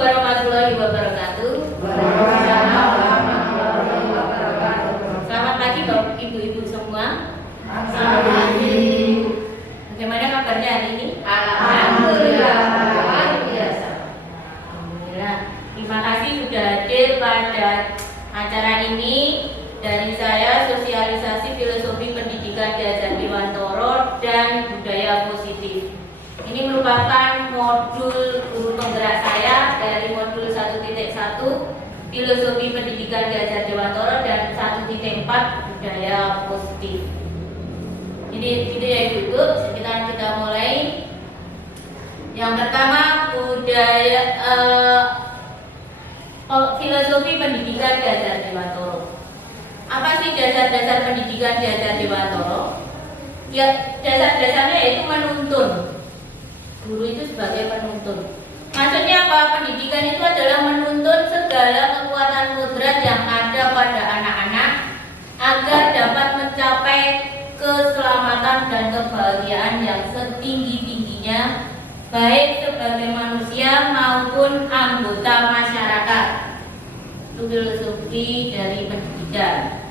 warahmatullahi wabarakatuh. Selamat pagi Bapak Ibu-ibu semua. Selamat pagi. Bagaimana kabarnya hari ini? Alhamdulillah, luar biasa. Alhamdulillah. Terima kasih sudah hadir pada acara ini. Dari saya, sosialisasi filosofi pendidikan Ki Hajar Dewantoro dan budaya positif. Ini merupakan modul guru penggerak saya dari modul 1.1 filosofi pendidikan Ki Hajar Dewantoro dan 1.4 budaya positif. Jadi gitu ya Ibu, sekitar kita mulai. Yang pertama budaya filosofi pendidikan Ki Hajar Dewantoro. Apa sih dasar-dasar pendidikan Ki Hajar Dewantoro? Ya, dasar-dasarnya yaitu menuntun. Guru itu sebagai penuntun. Maksudnya apa? Pendidikan itu adalah menuntun segala kekuatan kodrat yang ada pada anak-anak agar dapat mencapai keselamatan dan kebahagiaan yang setinggi-tingginya, baik sebagai manusia maupun anggota masyarakat. Itu filosofi dari pendidikan.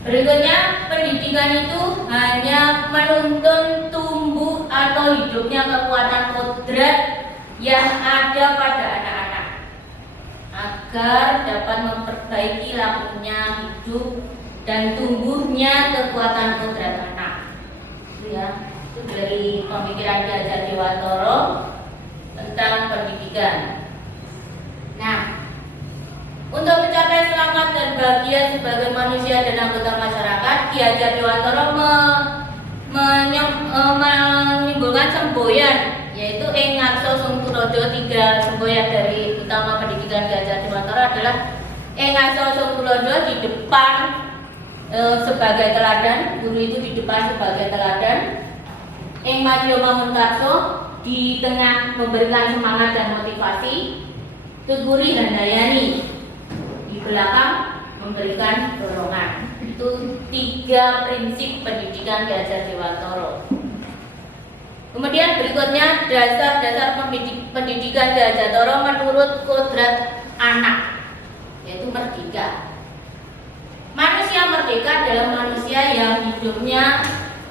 Berikutnya, pendidikan itu hanya menuntun tumbuh atau hidupnya kekuatan kodrat yang ada pada anak-anak agar dapat memperbaiki lakunya hidup dan tumbuhnya kekuatan kodrat anak. Itu ya, itu dari pemikiran Ki Hajar Dewantoro tentang pendidikan. Nah, untuk mencapai selamat dan bahagia sebagai manusia dan anggota masyarakat, Ki Hajar Dewantoro menimbulkan semboyan, yaitu ing ngarsa sung tulodo. Tiga semboyan dari utama pendidikan Ki Hajar Dewantoro adalah ing ngarsa sung tulodo, di depan sebagai teladan, guru itu di depan sebagai teladan. Ing madya mangun karso, di tengah memberikan semangat dan motivasi. Teguri handayani, di belakang memberikan dorongan. Itu tiga prinsip pendidikan Ki Hajar Dewantoro. Kemudian berikutnya dasar-dasar pendidikan Ki Hajar Dewantoro menurut kodrat anak, yaitu merdeka. Manusia merdeka adalah manusia yang hidupnya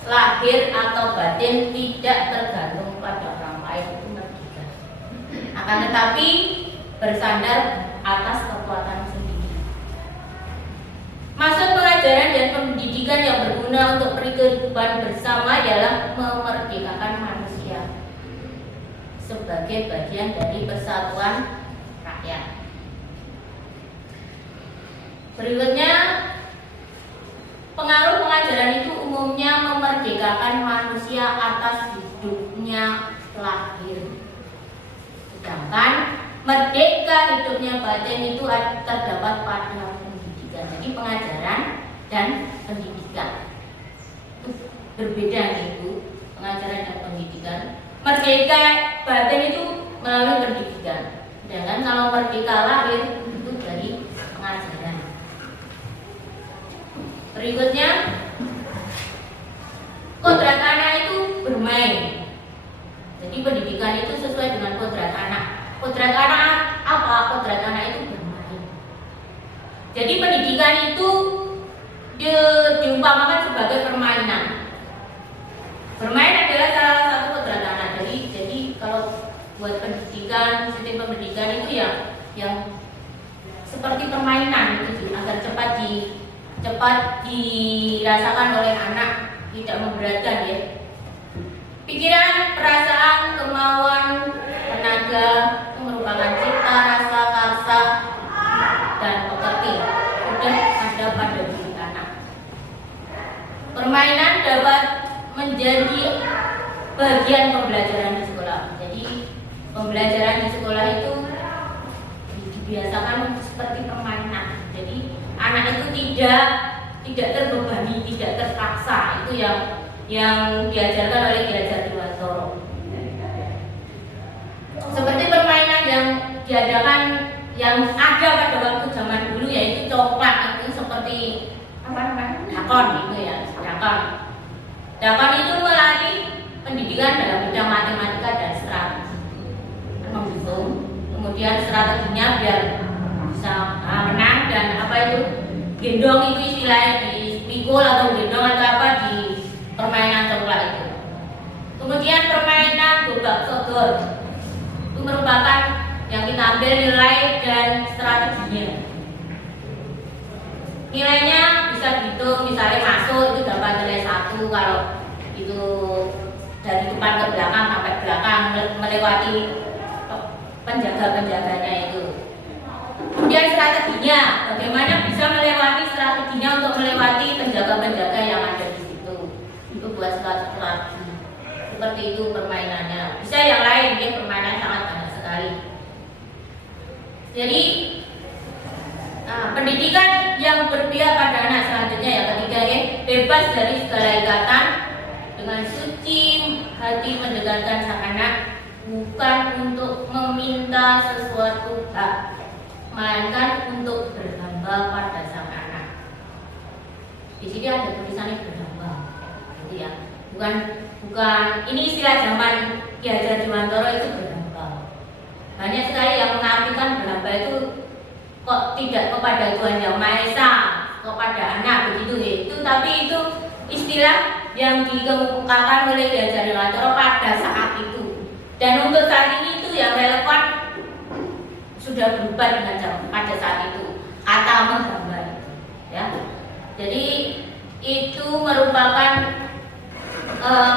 lahir atau batin tidak tergantung pada orang lain, itu merdeka. Akan tetapi bersandar atas kekuatan sendiri. Maksud pengajaran dan pendidikan yang berguna untuk kehidupan bersama ialah memerdekakan manusia sebagai bagian dari persatuan rakyat. Berikutnya, pengaruh pengajaran itu umumnya memerdekakan manusia atas hidupnya lahir. Sedangkan merdeka hidupnya batin itu terdapat pada pendidikan. Jadi pengajaran dan pendidikan itu berbeda nih Bu, pengajaran dan pendidikan. Merdeka batin itu melalui pendidikan. Sedangkan kalau merdeka lahir itu dari pengajaran. Berikutnya, kodrat anak itu bermain. Jadi pendidikan itu sesuai dengan kodrat anak. Kodrat anak apa? Kodrat anak itu bermain. Jadi pendidikan itu diumpamakan sebagai permainan. Bermain adalah salah satu kodrat anak. Jadi kalau buat pendidikan, sistem pendidikan itu yang seperti permainan gitu, agar cepat dirasakan oleh anak, tidak memberatkan ya. Pikiran, perasaan, kemauan, tenaga itu merupakan cita, rasa, karsa, dan pekerti sudah ada pada diri anak. Permainan dapat menjadi bagian pembelajaran di sekolah. Jadi pembelajaran di sekolah itu dibiasakan seperti permainan. Jadi anak itu tidak terbebani, tidak terpaksa. Itu yang diajarkan oleh Ki Hajar Dewantoro. Seperti permainan yang diadakan yang ada pada waktu zaman dulu, yaitu coklat, itu seperti apa namanya? Dakon gitu ya, dakon. Dakon itu melatih pendidikan dalam bidang matematika dan strategi, menghitung, kemudian strateginya biar bisa menang, dan apa itu gendong itu istilahnya di pikul atau gendong atau apa di permainan congklak itu. Kemudian permainan gobak sodor itu merupakan yang kita ambil nilai dan strateginya. Nilainya bisa dihitung, misalnya masuk itu dapat nilai 1 kalau itu dari depan ke belakang sampai belakang melewati penjaga-penjaganya itu. Kemudian strateginya, bagaimana bisa melewati strateginya untuk melewati penjaga-penjaga yang ada di situ. Itu buat strategi. Seperti itu permainannya. Bisa yang lain, ya permainan sangat banyak sekali. Jadi pendidikan yang berpihak pada anak selanjutnya yang ketiga ya, bebas dari segala ikatan, dengan suci hati mendekatkan sang anak, bukan untuk meminta sesuatu hak, melainkan untuk berhamba pada sang anak. Di sini ada tulisannya berhamba, gitu ya. Bukan ini istilah zaman Ki Hajar Dewantara itu berhamba. Banyak sekali yang mengartikan berhamba itu kok tidak kepada Tuhan Yang Maha Esa, kepada anak begitu ya. Tapi itu istilah yang dikemukakan oleh Ki Hajar Dewantara pada saat itu. Dan untuk saat ini itu yang relevan sudah berubah dengan pada saat itu kata menghamba itu, ya. Jadi itu merupakan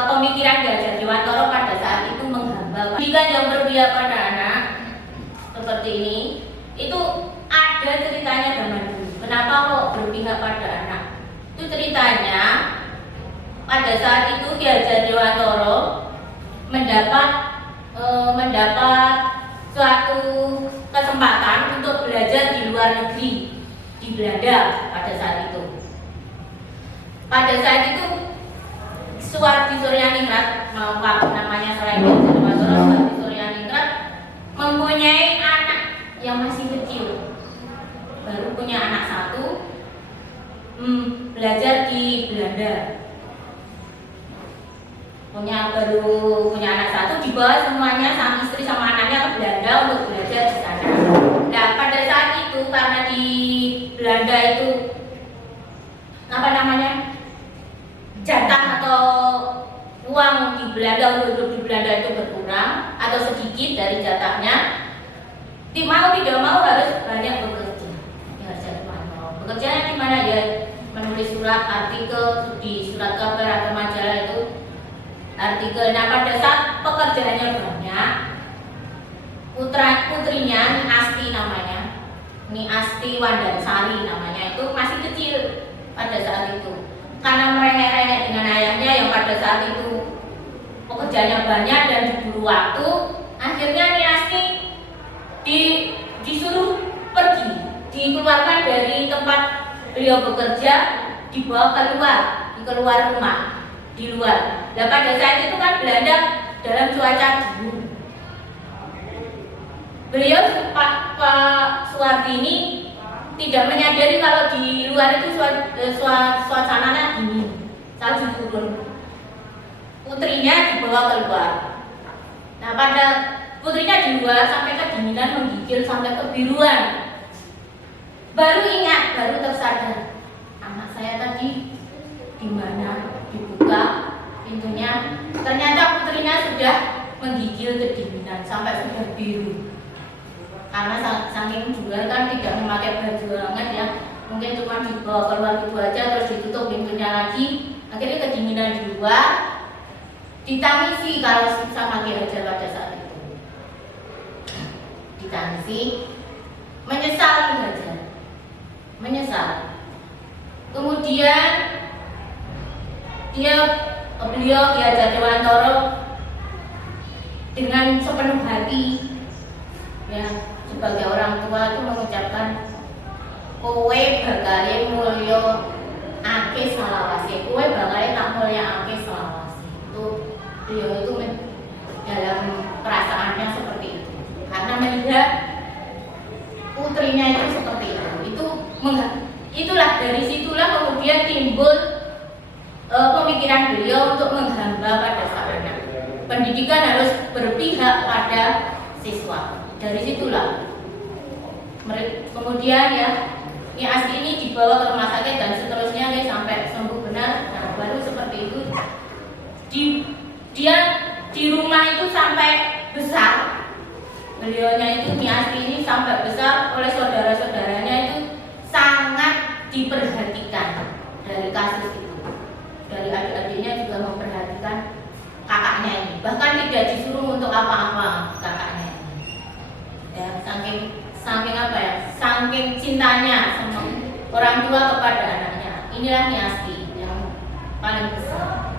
pemikiran Ki Hajar Dewantara pada saat itu menghamba. Pendidikan yang berpihak pada anak seperti ini itu ada ceritanya zaman dulu. Kenapa kok berpihak pada anak? Itu ceritanya pada saat itu Ki Hajar Dewantara mendapat suatu kesempatan untuk belajar di luar negeri, di Belanda pada saat itu. Pada saat itu Suwardi Suryaningrat, namanya selain Ki Hajar Dewantara, Suwardi Suryaningrat mempunyai anak yang masih kecil, baru punya anak satu, belajar di Belanda. Baru punya anak satu, dibawa semuanya sang istri sama anaknya ke Belanda untuk belajar di sana. Nah pada saat itu karena di Belanda itu jatah atau uang di Belanda untuk hidup di Belanda itu berkurang atau sedikit dari jatahnya, mau tidak mau harus banyak bekerja. Bekerjanya di mana ya? Menulis surat, artikel di surat kabar atau majalah itu. Artikel. Nah pada saat pekerjaannya banyak, putrinya Asti namanya, ini Asti Wandansari namanya, itu masih kecil pada saat itu. Karena merengek-rengek dengan ayahnya yang pada saat itu pekerjaannya banyak dan diburu waktu, akhirnya nih Asti disuruh pergi, dikeluarkan dari tempat beliau bekerja, dibawa keluar rumah. Di luar. Nah pada saat itu kan Belanda dalam cuaca dingin. Beliau Pak Suwardi ini tidak menyadari kalau di luar itu suasananya dingin, salju turun. Putrinya dibawa keluar. Nah pada putrinya di luar sampai kedinginan menggigil sampai kebiruan. Baru ingat, baru tersadar, anak saya tadi di mana? Dibuka pintunya, ternyata putrinya sudah menggigil kedinginan sampai sudah biru. Karena saking juga kan tidak memakai baju hangat ya, mungkin cuma dibawa keluar gitu aja terus ditutup pintunya lagi, akhirnya kedinginan di luar. Ditangisi kalau sama Ki Hajar pada saat itu. Ditangisi, menyesal Ki Hajar, menyesal. Kemudian beliau Ki Hajar Dewantara dengan sepenuh hati ya sebagai orang tua itu mengucapkan kowe bakale mulya ake selawase, kowe bakale tak mulya ake selawase. Itu beliau itu dalam perasaannya seperti itu karena melihat putrinya itu seperti itu. Itulah dari situlah kemudian timbul pemikiran beliau untuk menghamba pada sang anak. Pendidikan harus berpihak pada siswa. dari situlah kemudian ya Nyi Asti ini dibawa ke rumah sakit dan seterusnya ya, sampai sembuh benar. Nah baru seperti itu dia di rumah itu sampai besar. Beliaunya itu Nyi Asti ini sampai besar oleh saudara-saudaranya itu sangat diperhatikan dari kasus itu. Dari adik-adiknya juga memperhatikan kakaknya ini. Bahkan tidak disuruh untuk apa-apa kakaknya ini. Ya, saking apa ya? Saking cintanya sama orang tua kepada anaknya. Inilah Nyi Asti yang paling besar.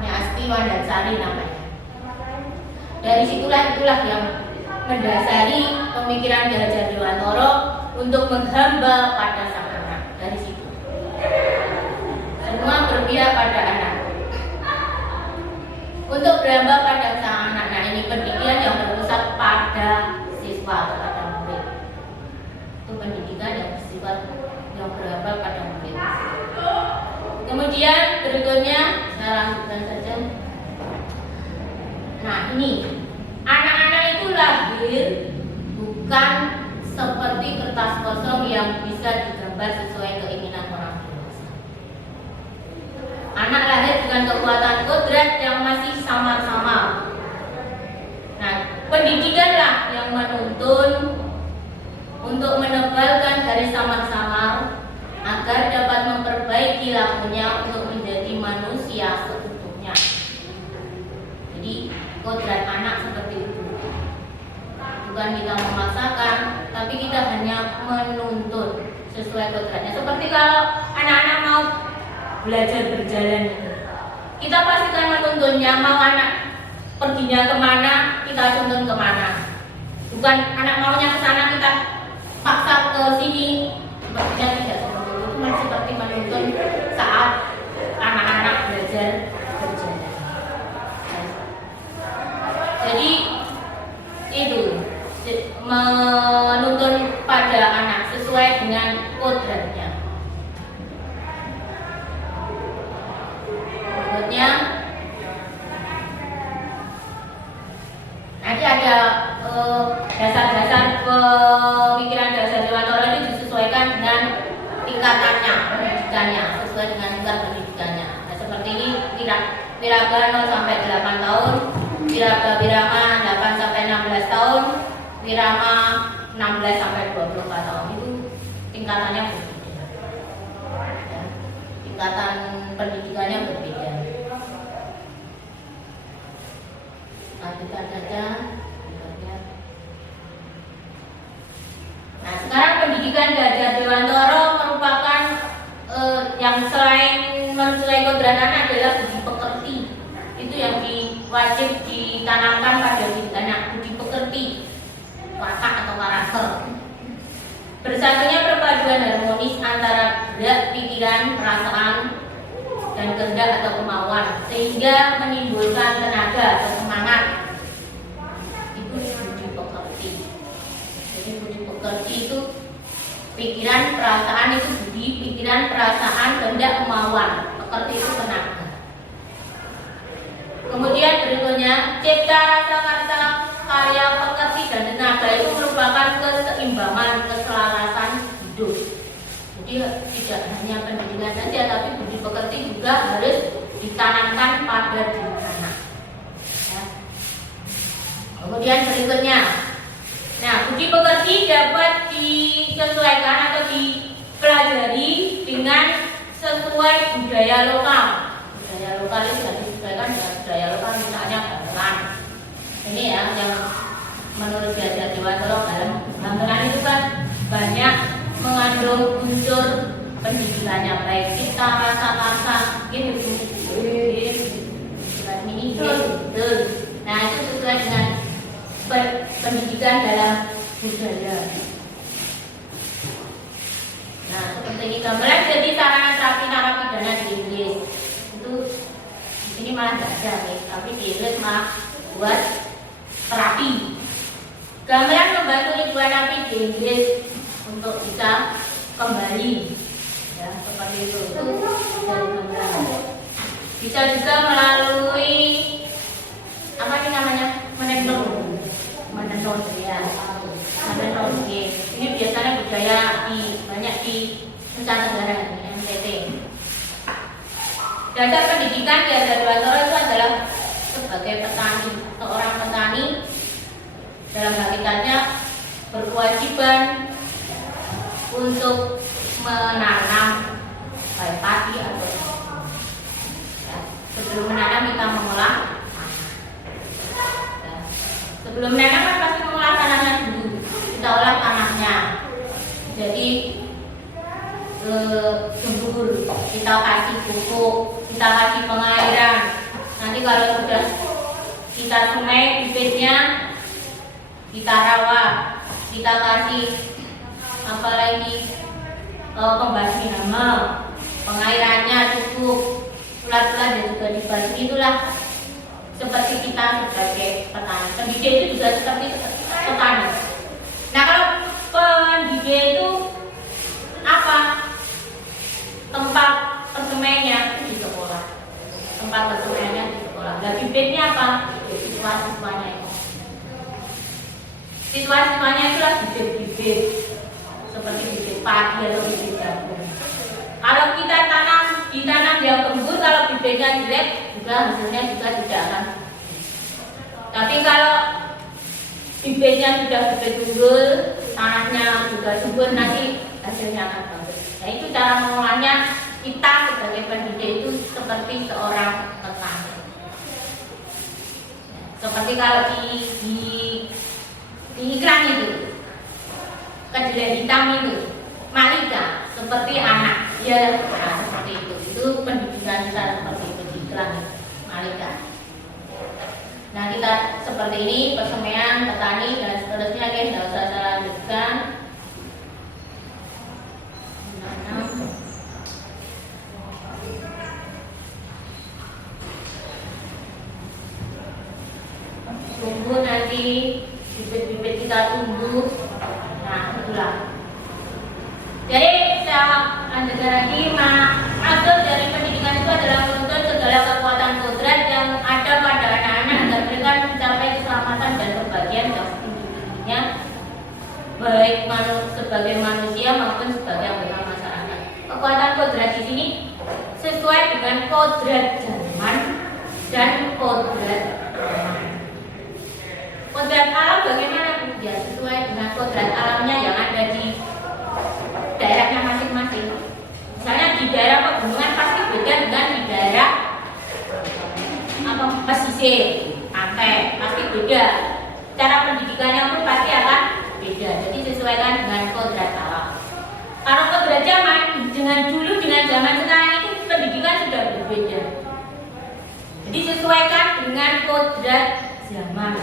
Nyi Asti Wandansari namanya. Dari itulah yang mendasari pemikiran Ki Hajar Dewantara untuk menghamba pada sang anak. Dari situ semua berpihak pada anak, untuk berhamba pada sang anak. Nah ini pendidikan yang berpusat pada siswa, pada murid. Itu pendidikan yang bersifat yang berhamba pada murid. Kemudian berikutnya saya lanjutkan saja. Nah ini anak-anak itu lahir bukan seperti kertas kosong yang bisa digambar sesuai keinginan orang dewasa. Anak lahir dengan kekuatan kodrat yang masih samar-samar. Nah, pendidikanlah yang menuntun untuk menebalkan garis samar-samar agar dapat memperbaiki lakunya untuk menjadi manusia seutuhnya. Jadi kodrat anak seperti itu. Bukan kita memaksakan, tapi kita hanya menuntun sesuai kodratnya. Seperti kalau anak-anak mau belajar berjalan itu, kita pastikan menuntunnya. Mau anak perginya kemana, kita tuntun kemana. Bukan anak maunya ke sana, kita paksa ke sini. Sepertinya tidak seperti itu. Itu seperti menuntun saat anak-anak belajar berjalan. Jadi itu menuntun pada anak sesuai dengan kodratnya. Berikutnya nanti ada dasar-dasar pemikiran Ki Hajar Dewantara itu disesuaikan dengan tingkatannya, pendidikannya, sesuai dengan tingkat pendidikannya. Nah, seperti ini Wiraga 0 sampai 8 tahun, Wiraga Wirama 8 sampai 16 tahun, Wirama 16 sampai 24 tahun. Itu tingkatannya berbeda. Ya, tingkatan pendidikannya berbeda. Lanjutkan saja. Nah, sekarang pendidikan Ki Hajar Dewantara merupakan yang selain menyesuaikan kodrat anak adalah budi pekerti. Itu yang wajib ditanamkan pada diri anak, budi pekerti, watak atau karakter. Bersatunya perpaduan harmonis antara gerak, pikiran, perasaan, dan kehendak atau kemauan, sehingga menimbulkan tenaga atau semangat. Itu budi pekerti. Jadi budi pekerti itu pikiran, perasaan itu budi, pikiran, perasaan, kehendak, kemauan. Pekerti itu tenaga. Kemudian berikutnya, cipta, rasa, karsa, karya, pekerti, dan tenaga itu merupakan keseimbangan, keselarasan hidup. Jadi tidak hanya pendidikan saja, tapi budi pekerti juga harus ditanamkan pada diri anak. Ya. Kemudian berikutnya, nah budi pekerti dapat disesuaikan atau dipelajari dengan sesuai budaya lokal. Budaya lokal itu harus disesuaikan dengan budaya lokal, misalnya gamelan. Ini ya yang menurut Ki Hajar Dewantara, gamelan itu kan banyak mengandung unsur pendidikannya, baik cipta, rasa, karsa, gitu. Ini gitu. Nah itu sesuai dengan pendidikan dalam budaya. Nah seperti ini gamelan jadi sarana terapi narapidana di Inggris. Itu di sini malah tidak ada, tapi di Inggris malah buat terapi. Gamelan membantu ribuan napi di Inggris untuk bisa kembali, ya seperti itu dari gamelan. Bisa juga melalui apa ini namanya menenun ya. Ini biasanya budaya banyak di Nusa Tenggara ini, NTT. Dasar pendidikan di Ajar Dewantara itu adalah sebagai petani, seorang petani dalam habitatnya berkewajiban untuk menanam baik padi atau ya, sebelum menanam kita mengolah tanah. Ya, sebelum menanam kan pasti mengolah tanahnya dulu, kita olah tanahnya. Jadi gembur, kita kasih pupuk, kita kasih pengairan. Nanti kalau sudah kita sungai bibitnya, kita rawat, kita kasih apalagi pembasmi hama, pengairannya cukup, ulat-ulat juga dibasmi. Itulah seperti kita sebagai petani. Pendidik itu juga seperti petani. Nah, kalau pendidik itu apa? Tempat bersemainya di sekolah. Tempat bersemainya di sekolah. Dan bibitnya apa? Siswa-siswanya itu. Siswa-siswanya itulah bibit-bibit seperti bibit padi atau bibit jagung. Kalau kita ditanam yang gembur, kalau bibitnya jelek, juga hasilnya juga tidak akan. Tapi kalau bibitnya sudah bibit unggul, tanahnya juga subur, nanti hasilnya akan bagus. Nah, itu cara mengolahnya. Kita sebagai pendidik itu seperti seorang petani. Seperti kalau di iklan itu, kedelai hitam itu, Malika seperti anak, ya, nah, seperti itu pendidikan kita seperti itu di iklan itu, Malika. Nah, kita seperti ini, persemaian, petani dan seterusnya, guys, tidak usah saya lanjutkan. Tunggu nanti bibit-bibit kita tumbuh. Nah, itulah. Jadi saya lanjutkan lagi, maksud dari pendidikan itu adalah menuntut segala kekuatan kodrat yang ada pada anak-anak agar mereka mencapai keselamatan dan kebahagiaan yang setinggi-tingginya, baik sebagai manusia maupun sebagai anggota masyarakat. Kekuatan kodrat di sini sesuai dengan kodrat zaman dan kodrat alam. Kodrat alam bagaimana Bu? Ya, sesuai dengan kodrat alamnya yang ada di daerahnya masing-masing. Misalnya di daerah pegunungan pasti beda dengan di daerah pesisir, pantai, pasti beda. Cara pendidikannya pun pasti akan beda. Jadi sesuaikan dengan kodrat alam. Kalau kodrat zaman dengan dulu dengan zaman sekarang itu pendidikan sudah berbeda. Jadi sesuaikan dengan kodrat zaman.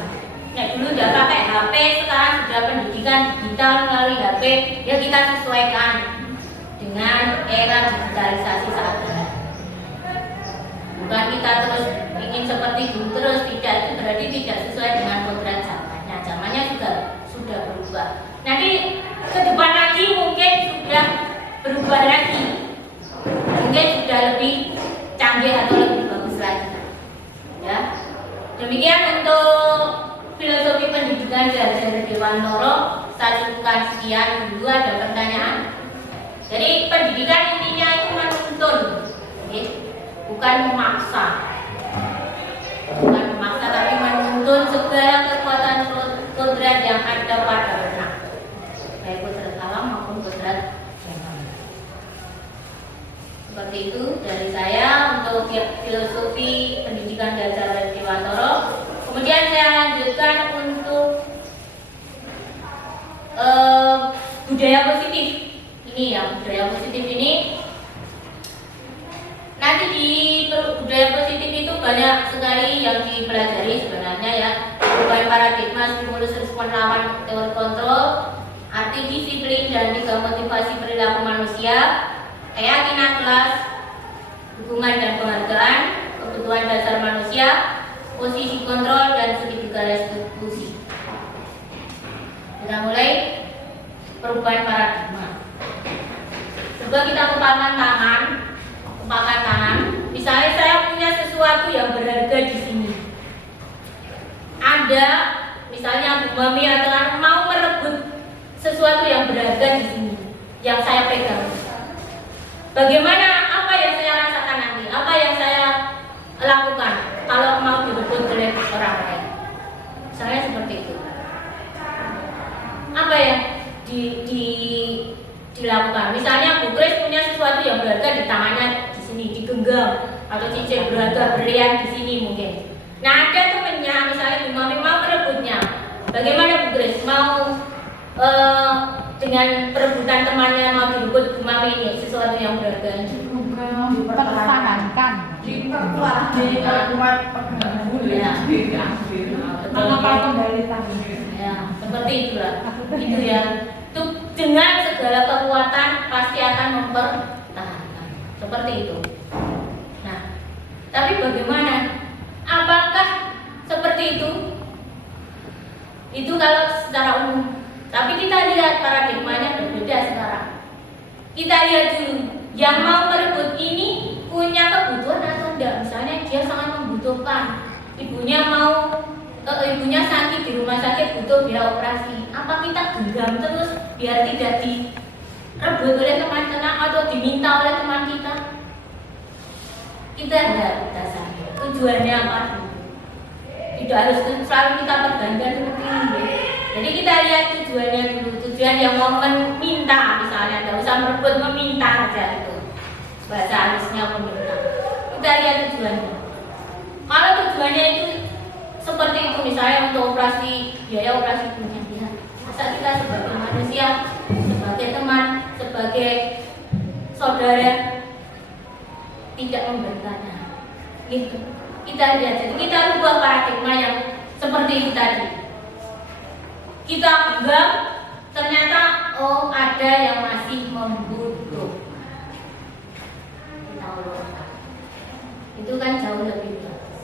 Ya, dulu udah pakai HP, sekarang sudah pendidikan digital melalui HP, ya kita sesuaikan dengan era digitalisasi saat ini. Bukan kita terus ingin seperti dulu terus, tidak, itu berarti tidak sesuai dengan kodrat zamannya. Zamannya juga sudah berubah. Nanti ke depan lagi mungkin sudah berubah lagi, mungkin sudah lebih canggih atau lebih bagus lagi. Ya, demikian untuk filosofi pendidikan di Ajar Dewantara. Saya cukupkan sekian dulu. Ada pertanyaan? Jadi pendidikan intinya itu menuntun, bukan memaksa. Bukan memaksa, tapi menuntun segala kekuatan kodrat yang ada pada anak, baik kodrat alam maupun kodrat zaman. Seperti itu dari saya untuk filosofi pendidikan di Ajar Dewantara. Kemudian saya lanjutkan untuk budaya positif. Ini ya, budaya positif ini nanti di budaya positif itu banyak sekali yang dipelajari sebenarnya, ya. Perubahan paradigma, stimulus respon lawan, teori kontrol, arti disiplin dan tiga motivasi perilaku manusia, keyakinan kelas, dukungan dan penghargaan, kebutuhan dasar manusia, posisi kontrol dan segitiga restitusi. Kita mulai perubahan paradigma. Coba kita kepalkan tangan. Misalnya saya punya sesuatu yang berharga di sini. Ada, misalnya Mami atau anak mau merebut sesuatu yang berharga di sini, yang saya pegang. Bagaimana apa yang saya rasakan nanti, apa yang saya lakukan kalau mau direbut oleh orang lain? Misalnya seperti itu. Apa yang dilakukan? Misalnya Bu Kris punya sesuatu yang berharga di tangannya di sini, digenggam, atau cincin berharga berlian di sini mungkin. Nah ada temennya, misalnya Bu Mami mau merebutnya. Bagaimana Bu Kris mau dengan perebutan temannya mau direbut Bu Mami ini sesuatu yang berharga? Dipertahankan. Mengapa kembali tadi? Ya, seperti itulah. Itu ya. Itu dengan segala kekuatan pasti akan mempertahankan. Seperti itu. Nah, tapi bagaimana? Apakah seperti itu? Itu kalau secara umum. Tapi kita lihat paradigmanya berbeda sekarang. Kita lihat dulu, yang mau merebut ini punya kebutuhan atau enggak? Misalnya dia sangat membutuhkan, ibunya sakit di rumah sakit butuh biaya operasi. Apa kita genggam terus biar tidak direbut oleh teman kita atau diminta oleh teman kita? Kita lihat dasarnya, tujuannya apa dulu? Tidak harus selalu kita perbankan seperti ini. Jadi kita lihat tujuannya dulu, tujuan yang mau meminta misalnya, tidak usah merebut, meminta saja itu. Bahasa halusnya meminta. Kita lihat tujuannya. Kalau tujuannya itu seperti itu, misalnya untuk operasi, biaya operasi punya dia. Masa kita sebagai manusia, sebagai teman, sebagai saudara tidak memberikannya. Gitu. Kita lihat, jadi kita ubah paradigma yang seperti itu tadi. Kita genggam, ternyata oh ada yang masih membutuh. Itu kan jauh lebih bagus.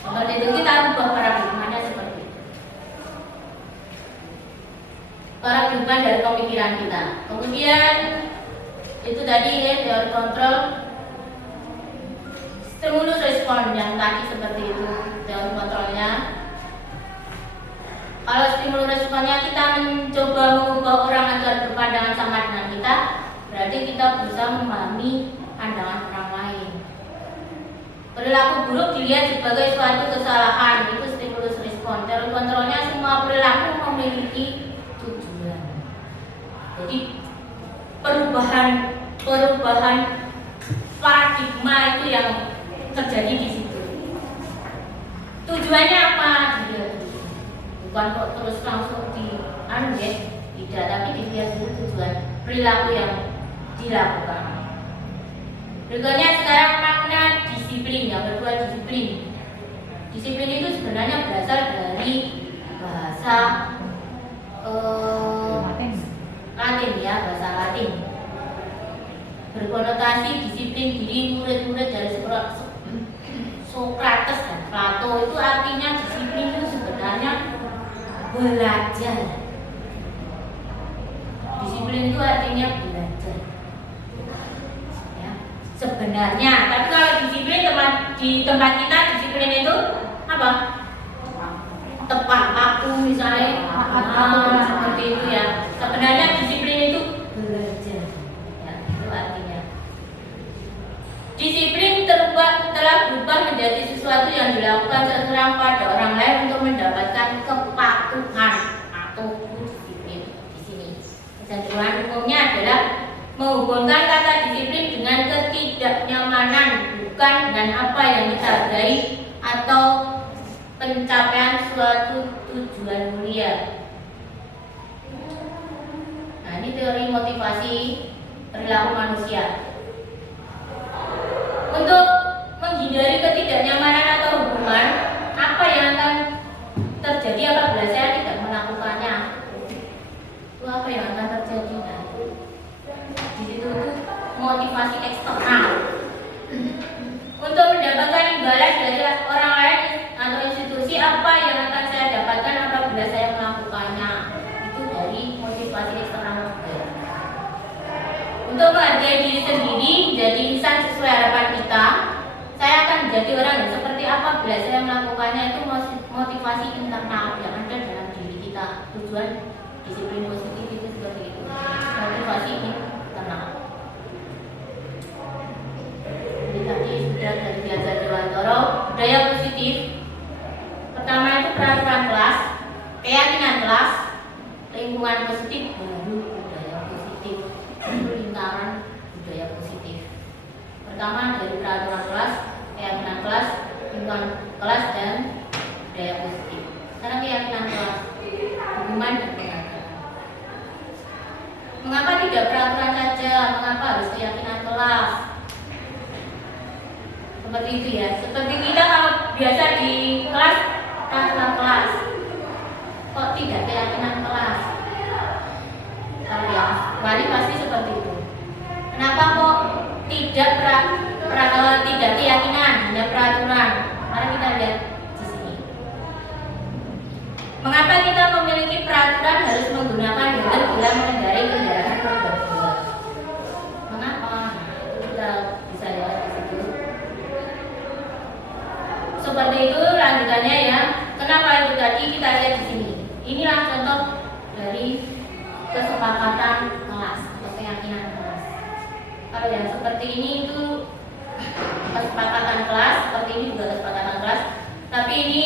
Kalau itu kita ubah paradigmanya seperti itu. Paradigma dari pemikiran kita. Kemudian itu tadi ya teori kontrol, stimulus respon yang tadi seperti itu teori kontrolnya. Kalau stimulus responnya kita mencoba mengubah orang agar berpandangan sama dengan kita, berarti kita berusaha memahami pandangan orang lain. Perilaku buruk dilihat sebagai suatu kesalahan, itu stimulus respon. Teori kontrolnya semua perilaku memiliki tujuan. Jadi perubahan paradigma itu yang terjadi di situ. Tujuannya apa? Bukan kok terus langsung tidak, tapi dilihat dulu tujuan perilaku yang dilakukan. Berikutnya sekarang makna disiplin, yang kedua disiplin. Disiplin itu sebenarnya berasal dari bahasa Latin ya, bahasa Latin. Berkonotasi disiplin diri murid-murid dari Sokrates dan Plato. Itu artinya disiplin itu sebenarnya belajar. Disiplin itu artinya belajar. Sebenarnya, tapi kalau disiplin di tempat kita disiplin itu apa? Tepat waktu misalnya, seperti itu ya. Sebenarnya disiplin itu belajar, ya, itu artinya. Disiplin telah berubah menjadi sesuatu yang dilakukan seseorang pada orang lain untuk mendapatkan kepatuhan atau disiplin di sini. Kecenderungan umumnya adalah menghubungkan kata disiplin dengan ketidaknyamanan, bukan dengan apa yang kita hargai atau pencapaian suatu tujuan mulia. Nah, ini teori motivasi perilaku manusia. Untuk menghindari ketidaknyamanan atau hubungan, apa yang akan terjadi apabila saya tidak melakukannya? Itu apa yang akan terjadi? Di situ motivasi eksternal. Untuk mendapatkan imbalan dari orang lain atau institusi, apa yang akan saya dapatkan apabila saya melakukannya? Itu dari motivasi eksternal. Untuk menghargai diri sendiri, menjadi insan sesuai harapan kita, saya akan menjadi orang yang seperti apa bila saya melakukannya, itu motivasi internal yang ada dalam punya tujuan disiplin positif itu seperti itu. Motivasi internal. Jadi tadi sudah dari diajar Dewantoro, budaya positif. Pertama itu peraturan kelas, keyakinan kelas, lingkungan positif, baru budaya positif. Itu lingkaran budaya positif. Pertama dari peraturan kelas, keyakinan kelas, lingkungan kelas, dan budaya positif. Karena keyakinan kelas, hukuman dan penghargaan. Mengapa tidak peraturan saja? Mengapa harus keyakinan kelas? Seperti itu ya. Seperti kita kalau biasa di kelas peraturan kelas, kok tidak keyakinan kelas? Kalau yang wali pasti seperti itu. Kenapa kok tidak tidak keyakinan, hanya peraturan? Mari kita lihat di sini. Mengapa kita memiliki peraturan harus menggunakan helm bila mengendarai kendaraan roda 2? Mengapa? Itu kita bisa lihat di situ. Seperti itu lanjutannya ya. Kenapa itu tadi kita lihat di sini? Inilah contoh dari kesepakatan kelas atau keyakinan kelas. Kalau yang seperti ini itu kesepakatan kelas, seperti ini juga kesepakatan kelas. Tapi ini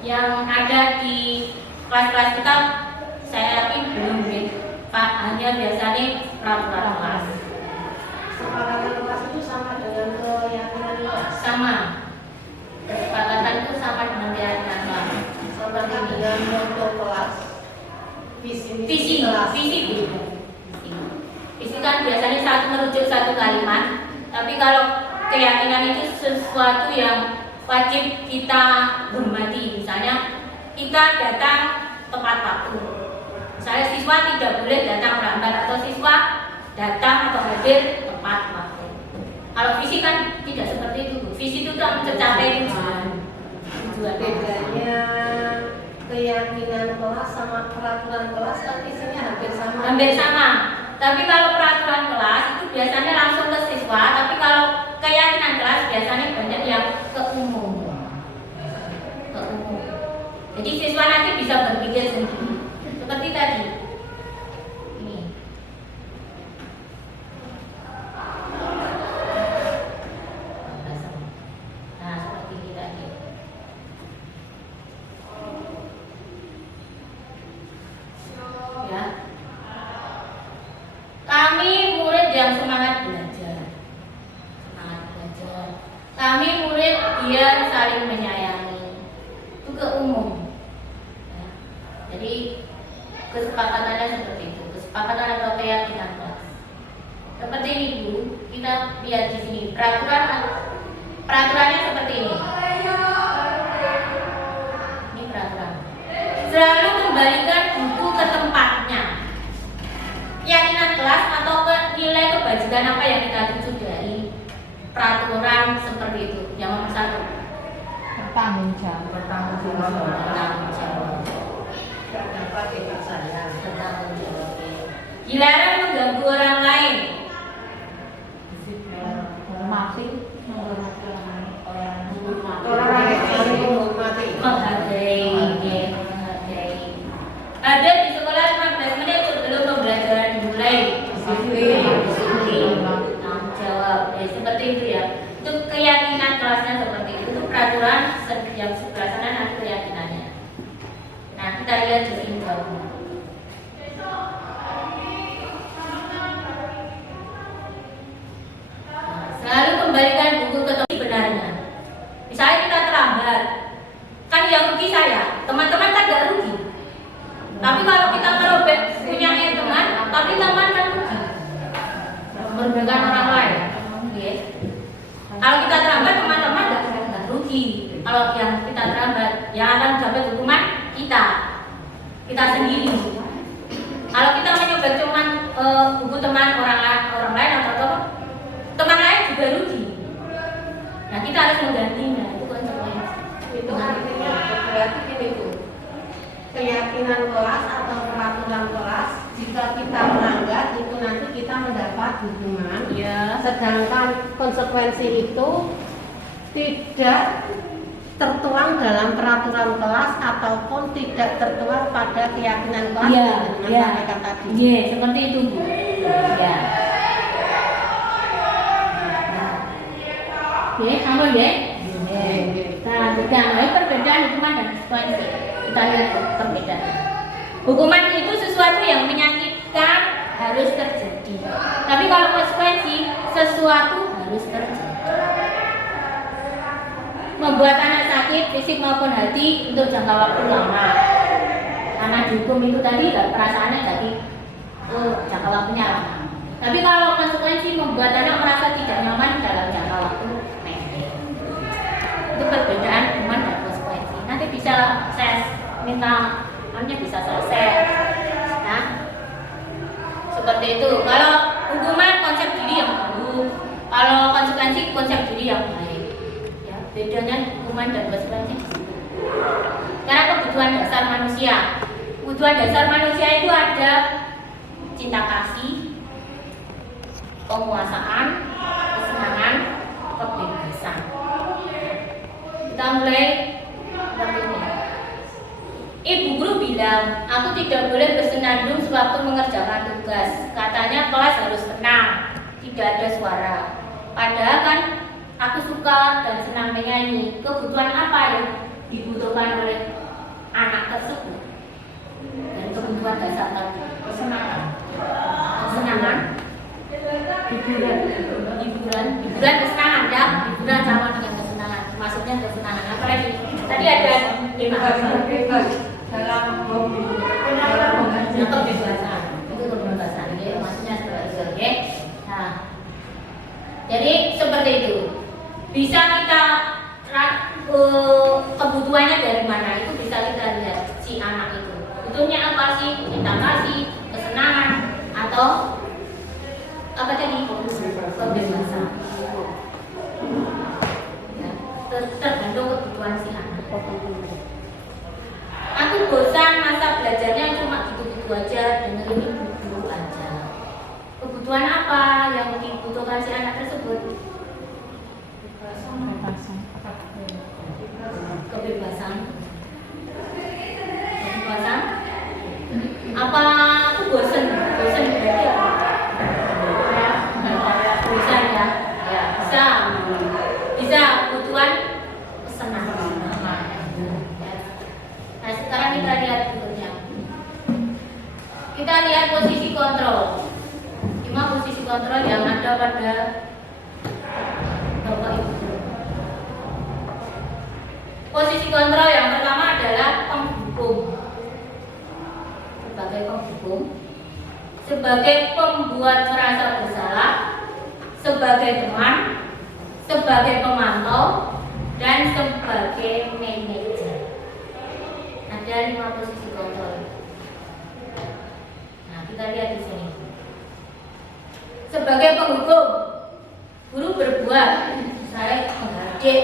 yang ada di kelas-kelas kita saya yakin belum Pak, hanya biasanya peraturan kelas. Kesepakatan kelas itu sama dengan keyakinan kelas. Sama. Kesepakatan itu sama dengan keyakinan kelas. Seperti dengan moto kelas. Visi kan biasanya satu merujuk satu kalimat. Tapi kalau keyakinan itu sesuatu yang wajib kita hormati. Misalnya kita datang tepat waktu. Misalnya siswa tidak boleh datang lambat atau siswa datang atau hadir tepat waktu. Kalau visi kan tidak seperti itu. Visi itu kan mencapai tujuan. Bedanya keyakinan kelas sama peraturan kelas kan isinya hampir sama. Hampir sama. Tapi kalau peraturan kelas itu biasanya langsung ke siswa. Tapi kalau keyakinan kelas biasanya banyak yang ke umum. Jadi siswa nanti bisa berpikir sendiri. Seperti tadi. Ini. Nah, seperti ini tadi. Ya. Kami murid yang semangat belajar. Semangat belajar. Kami murid yang saling menyayangi. Itu ke umum. Ya. Jadi kesepakatannya seperti itu. Kesepakatan atau keyakinan kelas. Seperti ini Bu, kita lihat di sini peraturannya seperti ini. Ini peraturan. Selalu kembalikan buku ke tempatnya. Keyakinan kelas atau nilai kebajikan apa yang kita tuju dari peraturan seperti itu. Yang nomor 1. Bertanggung jawab. Bertanggung jawab. Dapat tidak saya. Bertanggung jawab. Dilarang mengganggu orang lain. Masih Orang lain saling menghormati. Menghargai. Ada di sekolah 15 menit sebelum pembelajaran dimulai. Disiplin. Tanggung jawab. Seperti itu ya. Itu keyakinan kelasnya seperti itu. Itu peraturan yang sebelah sana nanti keyakinannya. Nah, kita lihat di sini jauh. Selalu kembalikan buku ke tempat benarnya. Misalnya kita terlambat, kan yang rugi saya, teman-teman kan gak rugi. Tapi kalau kita merobek punya teman, tapi teman kan rugi. Merugikan orang lain. Okay. Kalau kita terlambat, teman-teman gak rugi. Kalau yang kita terlambat, yang akan dapat hukuman kita sendiri. Kalau kita menyobek cuman buku teman orang lain atau teman lain juga rugi. Nah, kita harus menggantinya, itu konsekuensi. Itu artinya berarti gini Bu. Keyakinan kelas atau peraturan kelas, jika kita melanggar itu nanti kita mendapat hukuman. Ya. Sedangkan konsekuensi itu tidak tertuang dalam peraturan kelas ataupun tidak tertuang pada keyakinan kelas Iya, yang dengan iya. sampaikan tadi. Iya, seperti itu Bu. Ya. Oke, aman ya? Nah, ini perbedaan hukuman dan konsekuensi. Kita lihat perbedaan. Hukuman itu sesuatu yang menyakitkan harus terjadi. Tapi kalau konsekuensi, sesuatu harus terjadi. Membuat anak sakit fisik maupun hati untuk jangka waktu lama. Karena dihukum itu tadi perasaannya jadi jangka waktunya lama. Tapi kalau konsekuensi membuat anak merasa tidak nyaman dalam jangka waktu pendek. Itu perbedaan hukuman dan konsekuensi. Nanti bisa saya minta bisa selesai. Nah, seperti itu. Kalau hukuman konsep diri yang buruk, kalau konsekuensi konsep diri yang baik. Bedanya hukuman dan konsekuensi. Karena kebutuhan dasar manusia. Kebutuhan dasar manusia itu ada cinta kasih, penguasaan, kesenangan, kebebasan. Kita mulai seperti ini. Ibu guru bilang, aku tidak boleh bersenandung sewaktu mengerjakan tugas. Katanya kelas harus tenang, tidak ada suara. Padahal kan aku suka dan senang menyanyi. Kebutuhan apa yang dibutuhkan oleh anak tersebut? Dan kebutuhan dasar tadi, kesenangan, hiburan kesenangan ya, hiburan sama dengan kesenangan. Maksudnya kesenangan apa lagi? Tadi ada dalam hobi, kebebasan. Itu kebebasan. Ya, maksudnya seperti itu. Ya. Nah, jadi seperti itu. Bisa kita kebutuhannya dari mana itu bisa kita lihat si anak itu butuhnya apa sih, cinta kasih, kesenangan atau apa tadi, kebebasan ya, tergantung kebutuhan si anak. Aku bosan masa belajarnya cuma gitu-gitu aja, dengerin guru aja. Kebutuhan apa yang dibutuhkan si anak tersebut? Kebebasan. Apa aku bosan berarti apa? Bosan ya? Ya, bisa kebutuhan kesenangan. Nah, sekarang kita lihat berikutnya. Kita lihat posisi kontrol. Cuma posisi kontrol yang ada pada Bapak Ibu. Posisi kontrol yang pertama adalah penghukum. Sebagai penghukum, sebagai pembuat merasa bersalah, sebagai teman, sebagai pemantau, dan sebagai manajer. Ada 5 posisi kontrol. Nah, kita lihat di sini. Sebagai penghukum, guru berbuat, saya menghardik,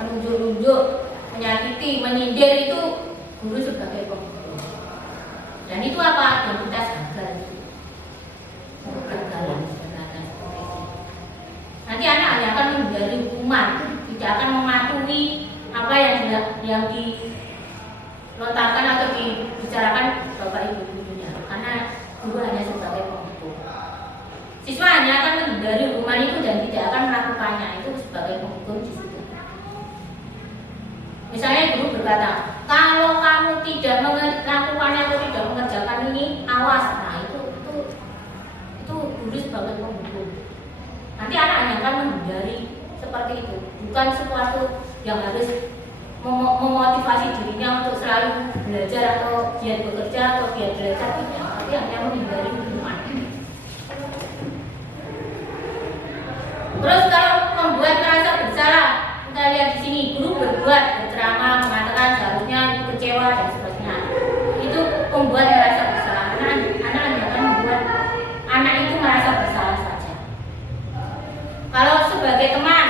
menunjuk-nunjuk, menyakiti, menyindir itu guru sebagai penghukum. Dan itu apa? Identitas gagal. Kegagalan sebenarnya seperti itu. Nanti anak hanya akan menghindari hukuman, tidak akan mematuhi apa yang dilontarkan atau dibicarakan Bapak Ibu gurunya, karena guru hanya sebagai penghukum. Siswa hanya akan menghindari hukuman itu dan tidak akan melakukannya, itu sebagai penghukum di situ. Misalnya guru berkata, kalau kamu tidak melakukannya atau tidak mengerjakan ini, awas. Nah, itu guru sebagai penghukum. Nanti anak hanya akan menghindari seperti itu, bukan sesuatu yang harus memotivasi dirinya untuk selalu belajar atau giat bekerja atau giat belajar, tidak, tapi hanya menghindari hukuman. Terus kalau membuat merasa bersalah, kita lihat di sini, guru berbuat, berceramah, mengatakan seharusnya itu kecewa dan seterusnya. Itu membuat merasa bersalah. Anak hanya akan membuat anak itu merasa bersalah saja. Kalau sebagai teman,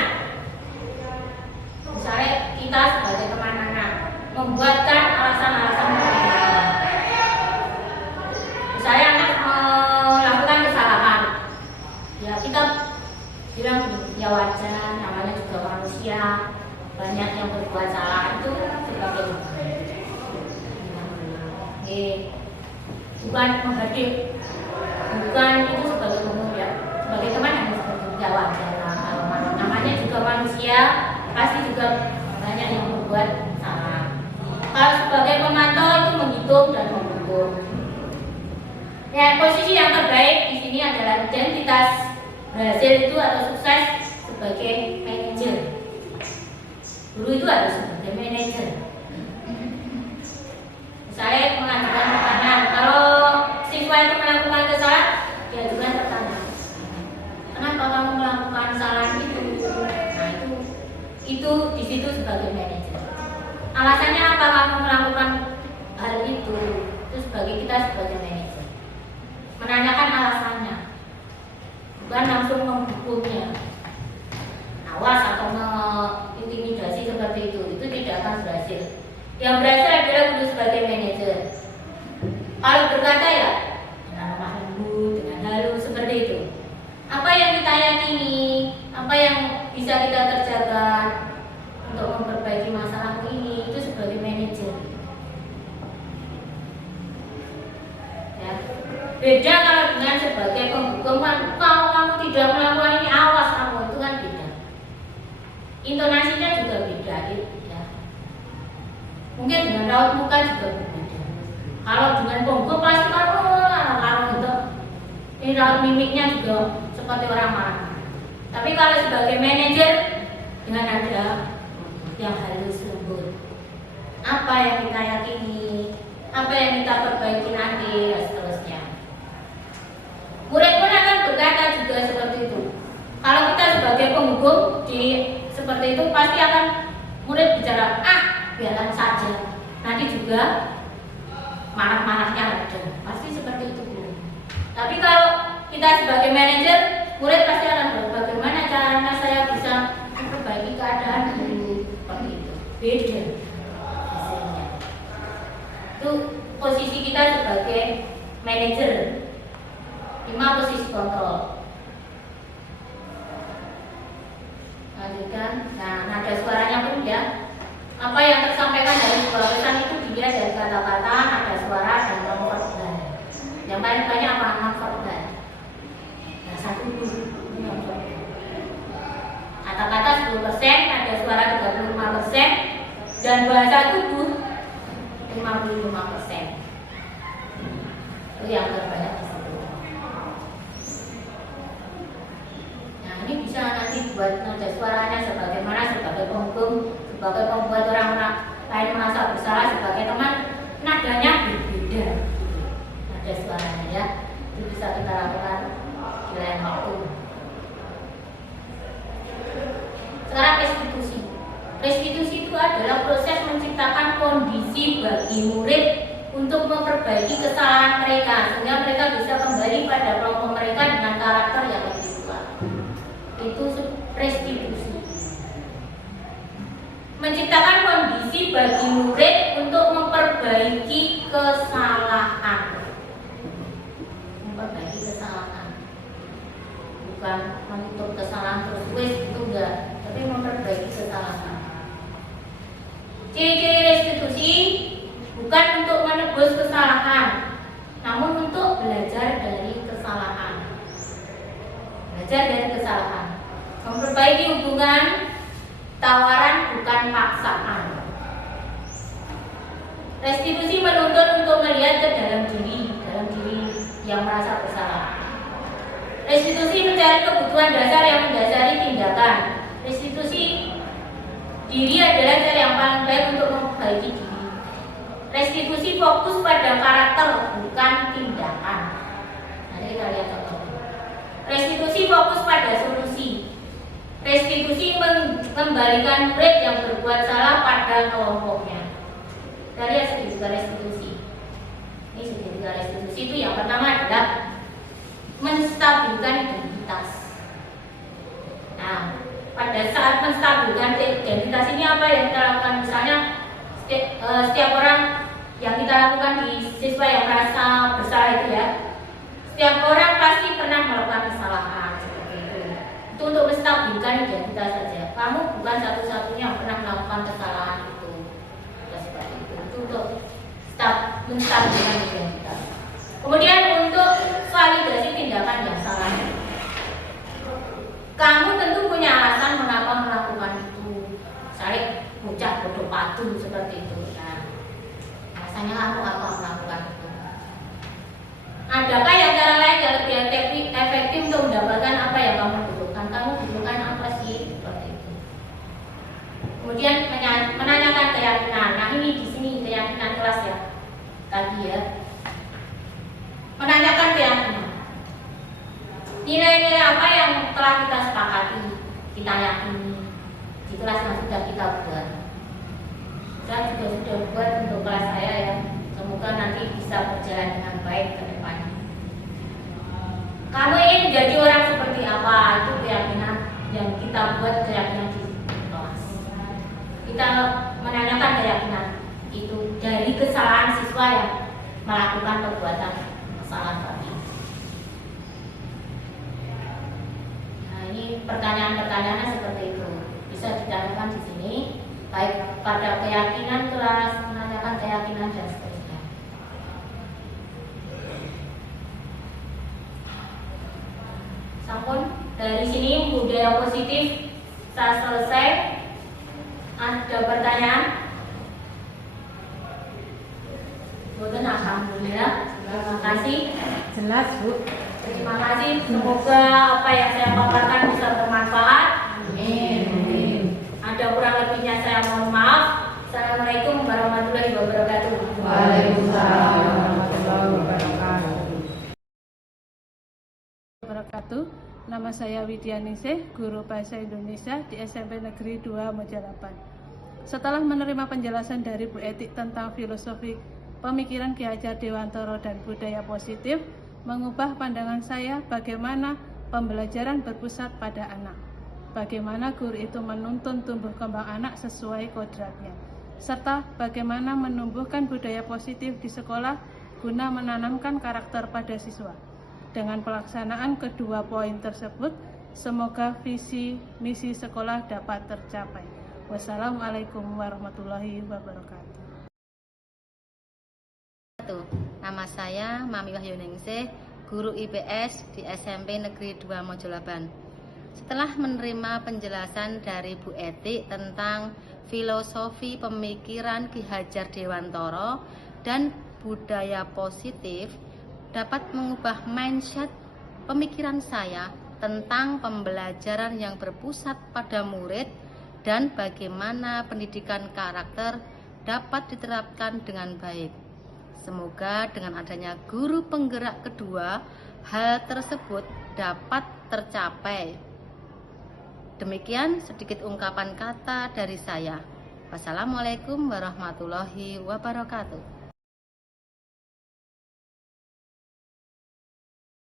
misalnya kita sebagai teman anak membuatkan alasan-alasan berbeda. Misalnya anak melakukan kesalahan, ya kita bilang ya wajar, namanya juga manusia, banyak yang berbuat salah itu sebagai bukan menghadir, bukan itu sebagai umum ya, sebagai teman harus bertanggung jawab karena namanya juga manusia pasti juga banyak yang berbuat salah. Kalau sebagai pemantau itu menghitung dan menghukum. Ya, posisi yang terbaik di sini adalah identitas berhasil itu atau sukses sebagai manajer. Guru itu harus sebagai manajer. Saya mengajukan pertanyaan, kalau siswa itu melakukan kesalahan, diajukan pertanyaan. Kenapa kamu melakukan kesalahan itu? Nah itu di situ sebagai manajer. Alasannya apa kamu melakukan hal itu? Itu sebagai kita sebagai manajer. Menanyakan alasannya, bukan langsung menghukumnya. Awas atau mengintimidasi seperti itu tidak akan berhasil. Yang berhasil adalah guru sebagai manajer. Kalau berkata ya dengan lemah lembut, dengan halus seperti itu. Apa yang kita yakini, apa yang bisa kita kerjakan untuk memperbaiki masalah ini itu sebagai manajer. Ya. Beda kalau dengan sebagai penghukum, kalau kamu tidak melakukan ini awas kamu, itu kan beda. Intonasinya juga beda, ya. Mungkin dengan raut muka juga berbeda. Kalau dengan penghukum pasti kamu gitu. Ini raut mimiknya juga seperti orang marah. Tapi kalau sebagai manajer dengan nada yang halus lembut, apa yang kita yakini, apa yang kita perbaiki nanti dan seterusnya. Murid pun akan berkata juga seperti itu. Kalau kita sebagai penghukum seperti itu pasti akan murid bicara, biarkan saja. Nanti juga marah-marahnya ada. Pasti seperti itu. Tapi kalau kita sebagai manajer, murid pasti akan bagaimana caranya saya bisa memperbaiki keadaan dulu seperti itu. Beda hasilnya. Itu posisi kita sebagai manajer. 5 posisi kontrol. Lanjutkan. Nah, nada suaranya pun ya. Apa yang tersampaikan dari sebuah pesan itu dilihat dari kata-kata, nada suara, dan non verbal. Yang paling banyak apa? Non verbal. Nah, 1 dulu. Kata-kata 10%, nada suara 35%, dan bahasa tubuh 55%. Itu yang terbanyak di situ. Nah, ini bisa nanti buat nada suaranya sebagaimana sebagai penghukum, sebagai pembuat orang lain merasa bersalah, sebagai teman, nadanya berbeda. Nada suaranya ya, itu bisa kita lakukan di lain waktu. Sekarang restitusi. Restitusi itu adalah proses menciptakan kondisi bagi murid untuk memperbaiki kesalahan mereka sehingga mereka bisa kembali pada kelompok mereka dengan karakter yang lebih kuat. Itu restitusi. Menciptakan kondisi bagi murid untuk memperbaiki kesalahan. Memperbaiki kesalahan. Bukan menutup kesalahan terus itu enggak, tapi memperbaiki kesalahan. Ciri-ciri restitusi bukan untuk menebus kesalahan, namun untuk belajar dari kesalahan. Belajar dari kesalahan. Memperbaiki hubungan, tawaran bukan paksaan. Restitusi menuntut untuk melihat ke dalam diri yang merasa bersalah. Restitusi mencari kebutuhan dasar yang mendasari tindakan. Restitusi diri adalah cara yang paling baik untuk memperbaiki diri. Restitusi fokus pada karakter bukan tindakan. Nanti kalian contoh. Restitusi fokus pada solusi. Restitusi mengembalikan murid yang berbuat salah pada kelompoknya. Kita lihat segitiga restitusi. Ini segitiga restitusi itu yang pertama adalah menstabilkan identitas. Nah, pada saat menstabilkan identitas ini apa yang kita lakukan? Misalnya setiap orang yang kita lakukan di siswa yang merasa bersalah itu ya, setiap orang pasti pernah melakukan kesalahan seperti itu. Itu untuk menstabilkan identitas saja. Kamu bukan satu-satunya yang pernah melakukan kesalahan itu. Ya, seperti itu. Itu untuk menstabilkan identitas. Kemudian untuk validasi tindakan yang salah. Kamu tentu punya alasan mengapa melakukan itu. Misalnya bocah bodoh padu seperti itu. Nah, alasannya kamu apa melakukan itu? Adakah yang cara lain yang lebih efektif untuk mendapatkan apa yang kamu butuhkan? Kamu butuhkan apa sih? Seperti itu. Kemudian menanyakan keyakinan. Nah, ini di sini keyakinan kelas ya. Tadi ya. Menanyakan keyakinan. Nilai-nilai apa yang telah kita sepakati, kita yakini di kelas yang sudah kita buat. Saya juga sudah buat untuk kelas saya ya. Semoga nanti bisa berjalan dengan baik ke depannya. Kamu ingin menjadi orang seperti apa? Itu keyakinan yang kita buat, keyakinan di kelas. Kita menanyakan keyakinan itu dari kesalahan siswa yang melakukan perbuatan salah tadi. Nah, ini pertanyaan-pertanyaannya seperti itu. Bisa ditanyakan di sini, baik pada keyakinan kelas, menanyakan keyakinan dan seterusnya. Sampun dari sini budaya positif saya selesai. Ada pertanyaan? Boten, alhamdulillah. Terima kasih. Jelas, Bu. Terima kasih. Semoga apa yang saya paparkan bisa bermanfaat. Amin. Ada kurang lebihnya saya mohon maaf. Assalamualaikum warahmatullahi wabarakatuh. Waalaikumsalam warahmatullahi wabarakatuh. Nama saya Widya Ningsih, guru Bahasa Indonesia di SMP Negeri 2 Mojalapan. Setelah menerima penjelasan dari Bu Etik tentang filosofi pemikiran Ki Hajar Dewantara dan budaya positif, mengubah pandangan saya bagaimana pembelajaran berpusat pada anak. Bagaimana guru itu menuntun tumbuh kembang anak sesuai kodratnya, serta bagaimana menumbuhkan budaya positif di sekolah guna menanamkan karakter pada siswa. Dengan pelaksanaan kedua poin tersebut, semoga visi misi sekolah dapat tercapai. Wassalamualaikum warahmatullahi wabarakatuh. Nama saya Mami Wahyu Ningsih, guru IPS di SMP Negeri 2 Mojolaban. Setelah menerima penjelasan dari Bu Etik tentang filosofi pemikiran Ki Hajar Dewantara dan budaya positif, dapat mengubah mindset pemikiran saya tentang pembelajaran yang berpusat pada murid dan bagaimana pendidikan karakter dapat diterapkan dengan baik. Semoga dengan adanya guru penggerak kedua, hal tersebut dapat tercapai. Demikian sedikit ungkapan kata dari saya. Wassalamualaikum warahmatullahi wabarakatuh.